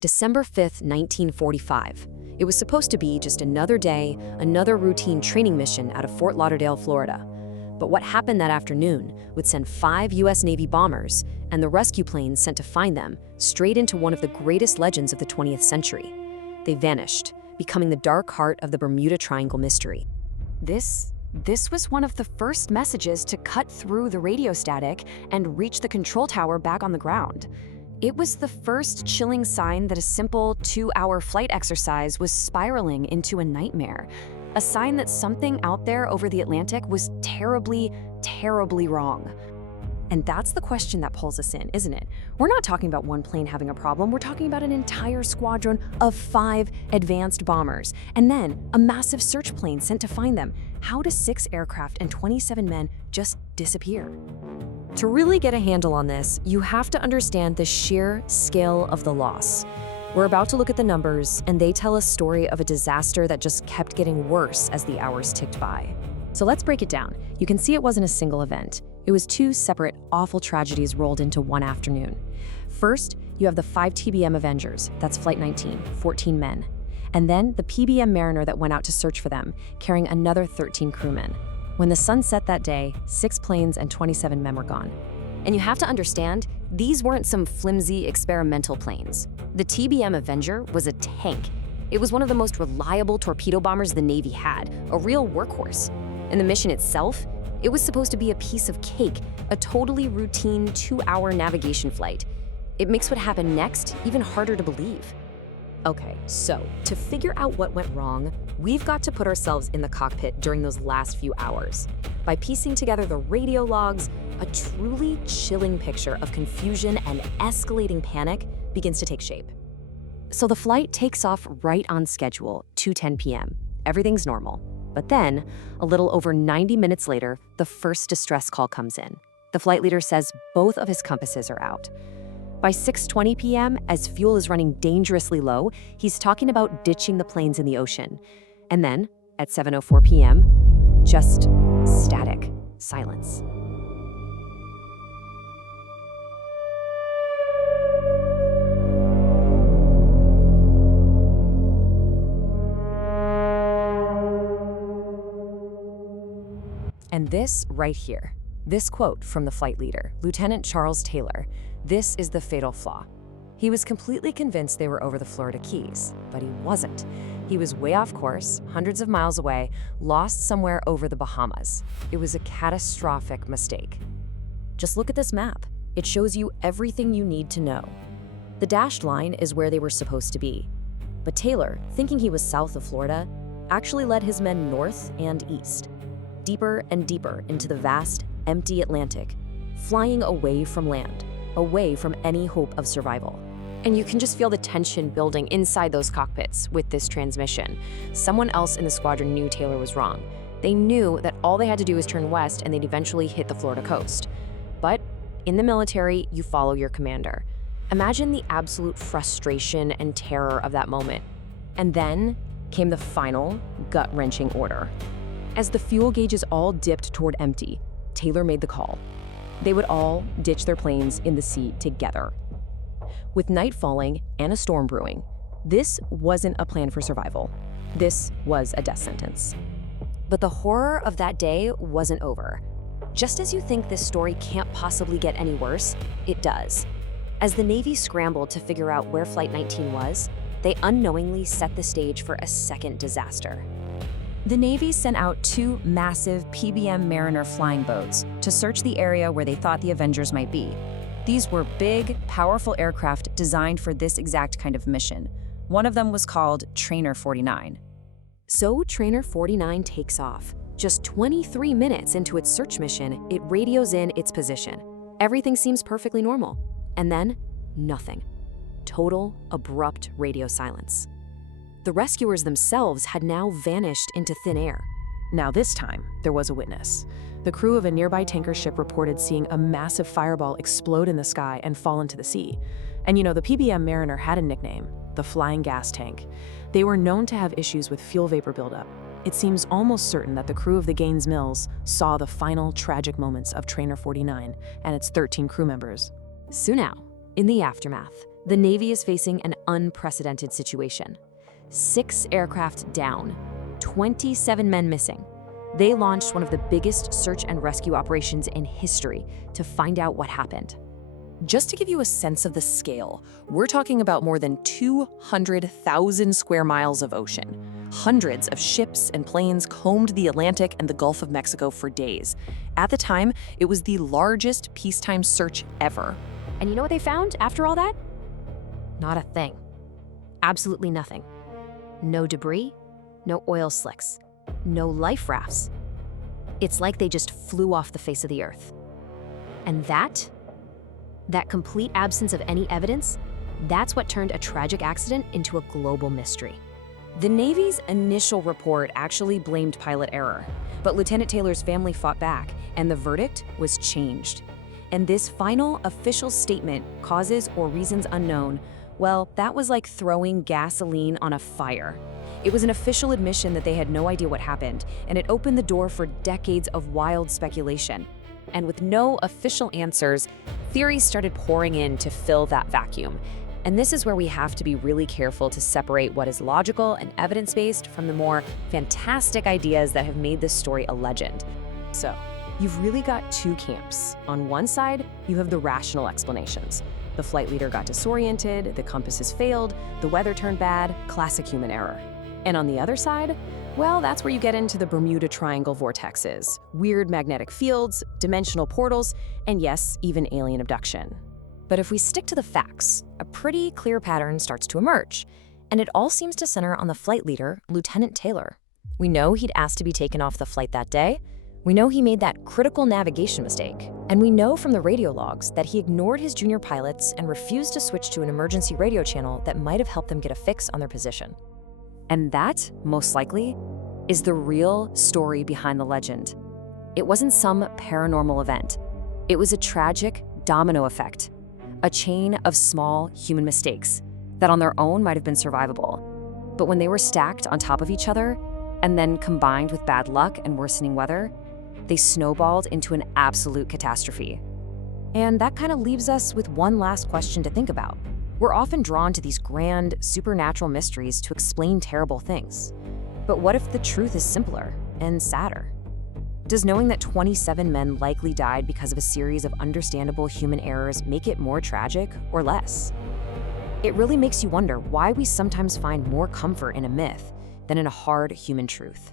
December 5th, 1945. It was supposed to be just another day, another routine training mission out of Fort Lauderdale, Florida. But what happened that afternoon would send 5 U.S. Navy bombers and the rescue planes sent to find them straight into one of the greatest legends of the 20th century. They vanished, becoming the dark heart of the Bermuda Triangle mystery. This was one of the first messages to cut through the radio static and reach the control tower back on the ground. It was the first chilling sign that a simple 2-hour flight exercise was spiraling into a nightmare. A sign that something out there over the Atlantic was terribly, terribly wrong. And that's the question that pulls us in, isn't it? We're not talking about one plane having a problem, we're talking about an entire squadron of 5 advanced bombers, and then a massive search plane sent to find them. How do 6 aircraft and 27 men just disappear? To really get a handle on this, you have to understand the sheer scale of the loss. We're about to look at the numbers, and they tell a story of a disaster that just kept getting worse as the hours ticked by. So let's break it down. You can see it wasn't a single event. It was 2 separate, awful tragedies rolled into one afternoon. First, you have the 5 TBM Avengers, that's Flight 19, 14 men. And then the PBM Mariner that went out to search for them, carrying another 13 crewmen. When the sun set that day, 6 planes and 27 men were gone. And you have to understand, these weren't some flimsy experimental planes. The TBM Avenger was a tank. It was one of the most reliable torpedo bombers the Navy had, a real workhorse. And the mission itself, it was supposed to be a piece of cake, a totally routine 2-hour navigation flight. It makes what happened next even harder to believe. Okay, so to figure out what went wrong, we've got to put ourselves in the cockpit during those last few hours. By piecing together the radio logs, a truly chilling picture of confusion and escalating panic begins to take shape. So the flight takes off right on schedule, 2:10 p.m. Everything's normal. But then, a little over 90 minutes later, the first distress call comes in. The flight leader says both of his compasses are out. By 6:20 p.m., as fuel is running dangerously low, he's talking about ditching the planes in the ocean. And then, at 7:04 p.m., just static silence. And this right here, this quote from the flight leader, Lieutenant Charles Taylor, this is the fatal flaw. He was completely convinced they were over the Florida Keys, but he wasn't. He was way off course, hundreds of miles away, lost somewhere over the Bahamas. It was a catastrophic mistake. Just look at this map. It shows you everything you need to know. The dashed line is where they were supposed to be. But Taylor, thinking he was south of Florida, actually led his men north and east, deeper and deeper into the vast, empty Atlantic, flying away from land, away from any hope of survival. And you can just feel the tension building inside those cockpits with this transmission. Someone else in the squadron knew Taylor was wrong. They knew that all they had to do was turn west and they'd eventually hit the Florida coast. But in the military, you follow your commander. Imagine the absolute frustration and terror of that moment. And then came the final, gut-wrenching order. As the fuel gauges all dipped toward empty, Taylor made the call. They would all ditch their planes in the sea together. With night falling and a storm brewing, this wasn't a plan for survival. This was a death sentence. But the horror of that day wasn't over. Just as you think this story can't possibly get any worse, it does. As the Navy scrambled to figure out where Flight 19 was, they unknowingly set the stage for a second disaster. The Navy sent out 2 massive PBM Mariner flying boats to search the area where they thought the Avengers might be. These were big, powerful aircraft designed for this exact kind of mission. One of them was called Trainer 49. So Trainer 49 takes off. Just 23 minutes into its search mission, it radios in its position. Everything seems perfectly normal. And then, nothing. Total, abrupt radio silence. The rescuers themselves had now vanished into thin air. Now this time, there was a witness. The crew of a nearby tanker ship reported seeing a massive fireball explode in the sky and fall into the sea. And the PBM Mariner had a nickname, the Flying Gas Tank. They were known to have issues with fuel vapor buildup. It seems almost certain that the crew of the Gaines Mills saw the final tragic moments of Trainer 49 and its 13 crew members. So now, in the aftermath, The Navy is facing an unprecedented situation. 6 aircraft down, 27 men missing. They launched one of the biggest search and rescue operations in history to find out what happened. Just to give you a sense of the scale, we're talking about more than 200,000 square miles of ocean. Hundreds of ships and planes combed the Atlantic and the Gulf of Mexico for days. At the time, it was the largest peacetime search ever. And you know what they found after all that? Not a thing. Absolutely nothing. No debris, no oil slicks, no life rafts. It's like they just flew off the face of the earth. And that complete absence of any evidence, that's what turned a tragic accident into a global mystery. The Navy's initial report actually blamed pilot error, but Lieutenant Taylor's family fought back, and the verdict was changed. And this final official statement, causes or reasons unknown, well, that was like throwing gasoline on a fire. It was an official admission that they had no idea what happened, and it opened the door for decades of wild speculation. And with no official answers, theories started pouring in to fill that vacuum. And this is where we have to be really careful to separate what is logical and evidence-based from the more fantastic ideas that have made this story a legend. So, you've really got two camps. On one side, you have the rational explanations. The flight leader got disoriented, the compasses failed, the weather turned bad, classic human error. And on the other side, well, that's where you get into the Bermuda Triangle vortexes, weird magnetic fields, dimensional portals, and yes, even alien abduction. But if we stick to the facts, a pretty clear pattern starts to emerge, and it all seems to center on the flight leader, Lieutenant Taylor. We know he'd asked to be taken off the flight that day. We know he made that critical navigation mistake. And we know from the radio logs that he ignored his junior pilots and refused to switch to an emergency radio channel that might have helped them get a fix on their position. And that, most likely, is the real story behind the legend. It wasn't some paranormal event. It was a tragic domino effect, a chain of small human mistakes that on their own might have been survivable. But when they were stacked on top of each other and then combined with bad luck and worsening weather, they snowballed into an absolute catastrophe. And that kind of leaves us with one last question to think about. We're often drawn to these grand, supernatural mysteries to explain terrible things. But what if the truth is simpler and sadder? Does knowing that 27 men likely died because of a series of understandable human errors make it more tragic or less? It really makes you wonder why we sometimes find more comfort in a myth than in a hard human truth.